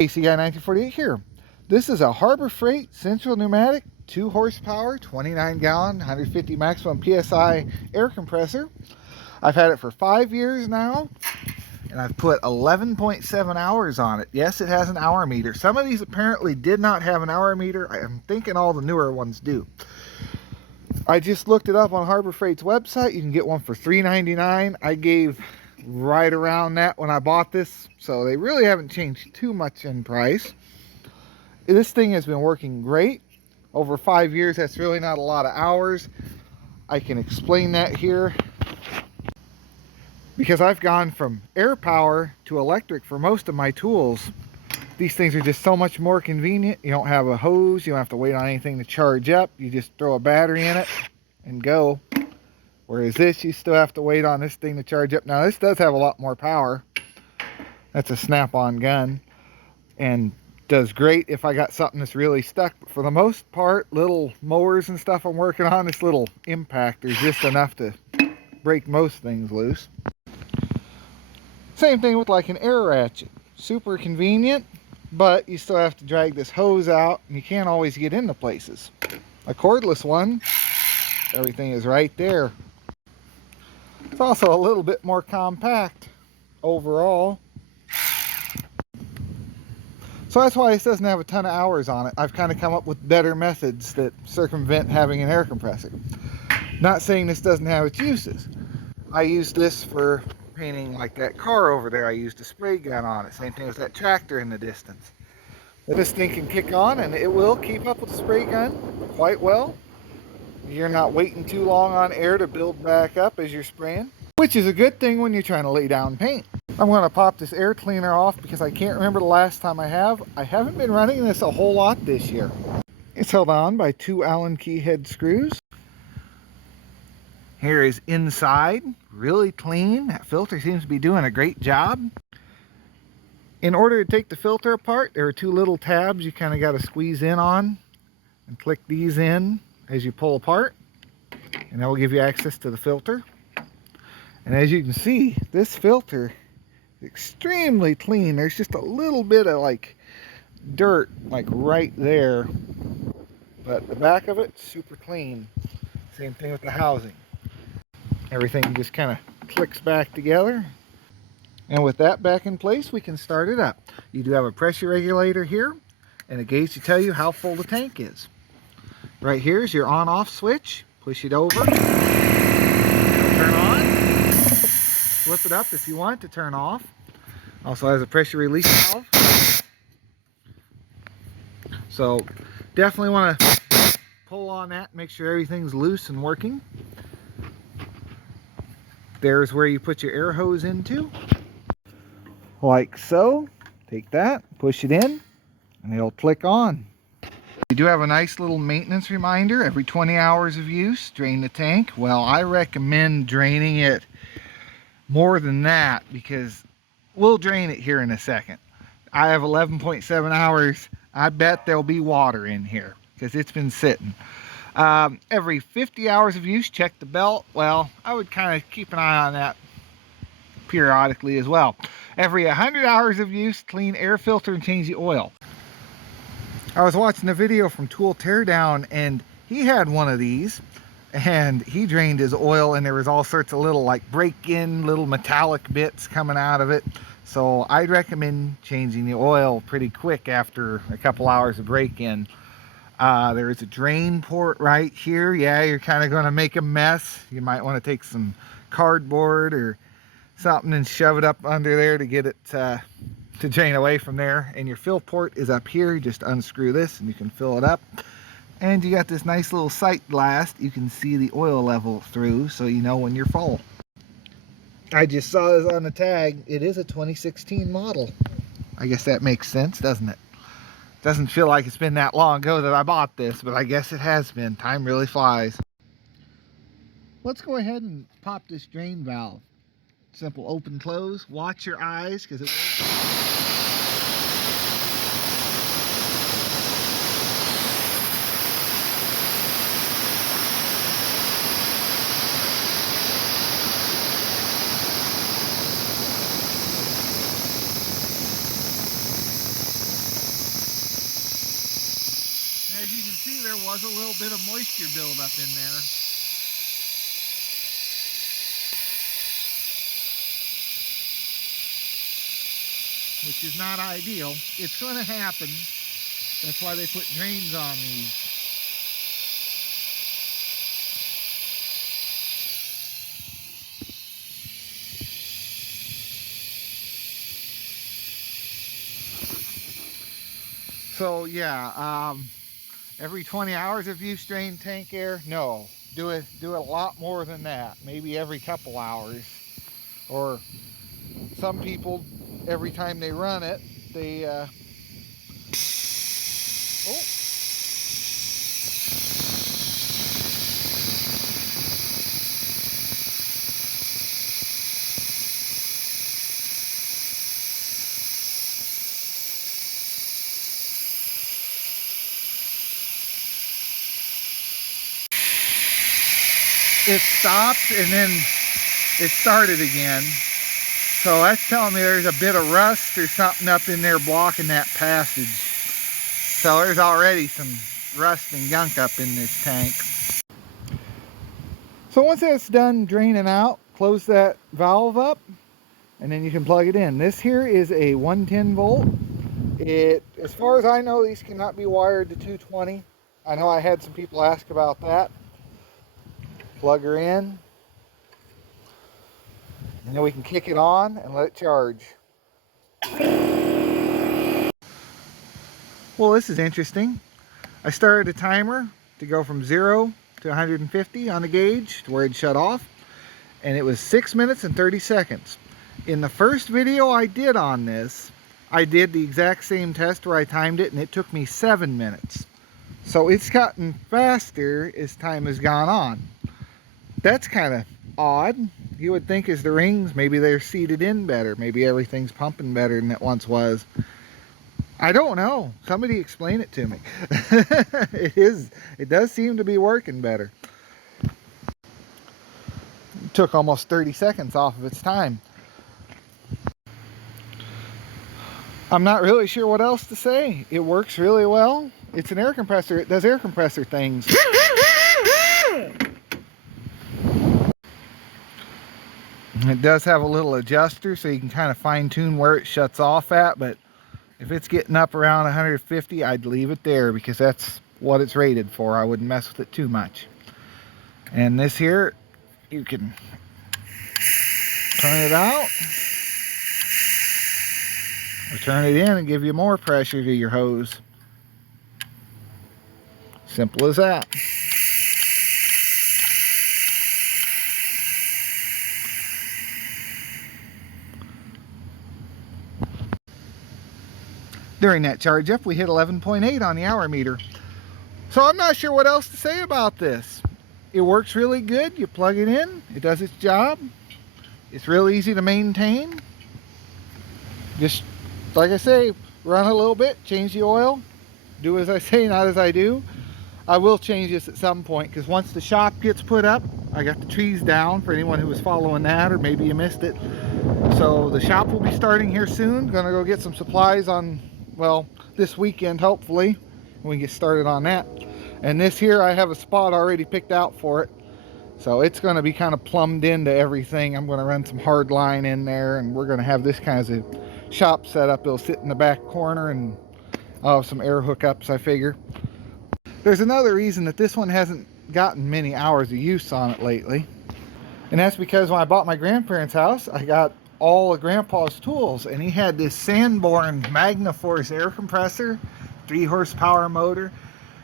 AC Guy 1948 here. This is a Harbor Freight Central Pneumatic 2 horsepower, 29 gallon, 150 maximum PSI air compressor. I've had it for 5 years now, and I've put 11.7 hours on it. Yes, it has an hour meter. Some of these apparently did not have an hour meter. I'm thinking all the newer ones do. I just looked it up on Harbor Freight's website. You can get one for $3.99. I gave right around that when I bought this, so they really haven't changed too much in price. This thing has been working great over 5 years. That's really not a lot of hours. I can explain that here because I've gone from air power to electric for most of my tools. These things are just so much more convenient. You don't have a hose, you don't have to wait on anything to charge up. You just throw a battery in it and go. Whereas this, you still have to wait on this thing to charge up. Now this does have a lot more power. That's a snap-on gun and does great if I got something that's really stuck. But for the most part, little mowers and stuff I'm working on, this little impactor is just enough to break most things loose. Same thing with like an air ratchet. Super convenient, but you still have to drag this hose out and you can't always get into places. A cordless one, everything is right there. It's also a little bit more compact overall. So that's why this doesn't have a ton of hours on it. I've kind of come up with better methods that circumvent having an air compressor. Not saying this doesn't have its uses. I used this for painting like that car over there. I used a spray gun on it. Same thing with that tractor in the distance. But this thing can kick on and it will keep up with the spray gun quite well. You're not waiting too long on air to build back up as you're spraying, which is a good thing when you're trying to lay down paint. I'm going to pop this air cleaner off because I can't remember the last time I have. I haven't been running this a whole lot this year. It's held on by 2 Allen key head screws. Here is inside, really clean. That filter seems to be doing a great job. In order to take the filter apart, there are 2 little tabs you kind of got to squeeze in on and click these in as you pull apart, and that will give you access to the filter. And as you can see, this filter is extremely clean. There's just a little bit of like dirt like right there, but the back of it super clean. Same thing with the housing. Everything just kind of clicks back together, and with that back in place, we can start it up. You do have a pressure regulator here and a gauge to tell you how full the tank is. Right here is your on-off switch. Push it over, turn on, flip it up if you want to turn off. Also has a pressure release valve. So definitely want to pull on that, make sure everything's loose and working. There's where you put your air hose into, like so. Take that, push it in, and it'll click on. You do have a nice little maintenance reminder. Every 20 hours of use, drain the tank. Well, I recommend draining it more than that because we'll drain it here in a second. I have 11.7 hours. I bet there'll be water in here because it's been sitting. Every 50 hours of use, check the belt. Well, I would kind of keep an eye on that periodically as well. Every 100 hours of use, clean air filter and change the oil. I was watching a video from Tool Teardown and he had one of these and he drained his oil and there was all sorts of little like break-in little metallic bits coming out of it. So I'd recommend changing the oil pretty quick after a couple hours of break-in. There is a drain port right here. Yeah, you're kind of going to make a mess. You might want to take some cardboard or something and shove it up under there to get it to drain away from there. And your fill port is up here. You just unscrew this and you can fill it up. And you got this nice little sight glass you can see the oil level through, so you know when you're full. I just saw this on the tag. It is a 2016 model. I guess that makes sense, doesn't it? Doesn't feel like it's been that long ago that I bought this, but I guess it has been. Time really flies. Let's go ahead and pop this drain valve. Simple open close. Watch your eyes because it will. see there was a little bit of moisture buildup in there. Which is not ideal. It's going to happen. That's why they put drains on these. So yeah, every 20 hours if you strain tank air, no. Do it a lot more than that. Maybe every couple hours. Or some people, every time they run it, they oh. It stopped and then it started again. So that's telling me there's a bit of rust or something up in there blocking that passage. So there's already some rust and gunk up in this tank. So once that's done draining out, close that valve up and then you can plug it in. This here is a 110 volt. As far as I know, these cannot be wired to 220. I know I had some people ask about that. Plug her in. And then we can kick it on and let it charge. Well, this is interesting. I started a timer to go from 0 to 150 on the gauge to where it shut off. And it was 6 minutes and 30 seconds. In the first video I did on this, I did the exact same test where I timed it and it took me 7 minutes. So it's gotten faster as time has gone on. That's kind of odd. You would think as the rings, maybe they're seated in better. Maybe everything's pumping better than it once was. I don't know. Somebody explain it to me. It does seem to be working better. It took almost 30 seconds off of its time. I'm not really sure what else to say. It works really well. It's an air compressor. It does air compressor things. It does have a little adjuster so you can kind of fine tune where it shuts off at, but if it's getting up around 150, I'd leave it there because that's what it's rated for. I wouldn't mess with it too much. And this here, you can turn it out or turn it in and give you more pressure to your hose. Simple as that. During that charge up, we hit 11.8 on the hour meter. So I'm not sure what else to say about this. It works really good. You plug it in, it does its job. It's real easy to maintain. Just, like I say, run a little bit, change the oil. Do as I say, not as I do. I will change this at some point because once the shop gets put up, I got the trees down for anyone who was following that, or maybe you missed it. So the shop will be starting here soon. Gonna go get some supplies on, well, this weekend hopefully. We can get started on that. And this here, I have a spot already picked out for it. So it's gonna be kind of plumbed into everything. I'm gonna run some hard line in there and we're gonna have this kind of shop set up. It'll sit in the back corner and I'll have some air hookups, I figure. There's another reason that this one hasn't gotten many hours of use on it lately. And that's because when I bought my grandparents' house, I got all of Grandpa's tools. And he had this Sanborn MagnaForce air compressor, 3 horsepower motor.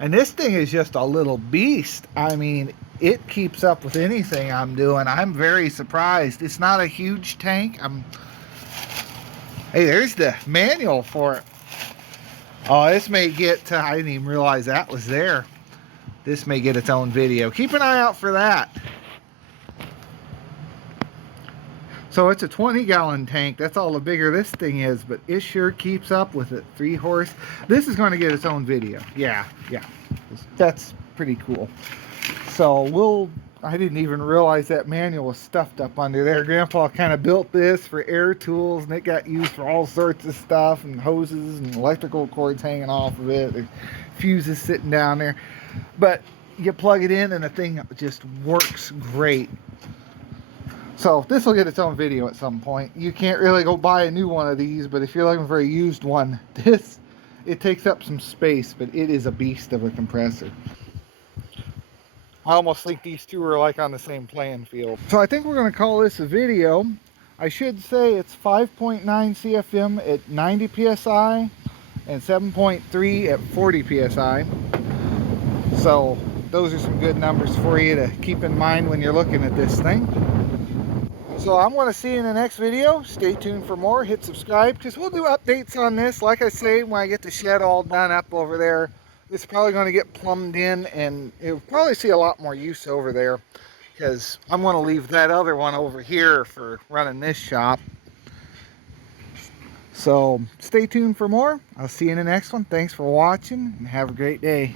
And this thing is just a little beast. I mean, it keeps up with anything I'm doing. I'm very surprised. It's not a huge tank. Hey, there's the manual for it. Oh, this may get, I didn't even realize that was there. This may get its own video. Keep an eye out for that. So it's a 20-gallon tank. That's all the bigger this thing is, but it sure keeps up with it. 3 horse. This is going to get its own video. Yeah. That's pretty cool. So we'll I didn't even realize that manual was stuffed up under there. Grandpa kind of built this for air tools, and it got used for all sorts of stuff, and hoses and electrical cords hanging off of it. There's fuses sitting down there. But you plug it in and the thing just works great. So this will get its own video at some point. You can't really go buy a new one of these, but if you're looking for a used one, it takes up some space, but it is a beast of a compressor. I almost think these two are like on the same playing field. So I think we're going to call this a video. I should say it's 5.9 CFM at 90 psi and 7.3 at 40 psi. So those are some good numbers for you to keep in mind when you're looking at this thing. So I'm going to see you in the next video. Stay tuned for more. Hit subscribe because we'll do updates on this. Like I say, when I get the shed all done up over there, it's probably going to get plumbed in, and you'll probably see a lot more use over there because I'm going to leave that other one over here for running this shop. So stay tuned for more. I'll see you in the next one. Thanks for watching and have a great day.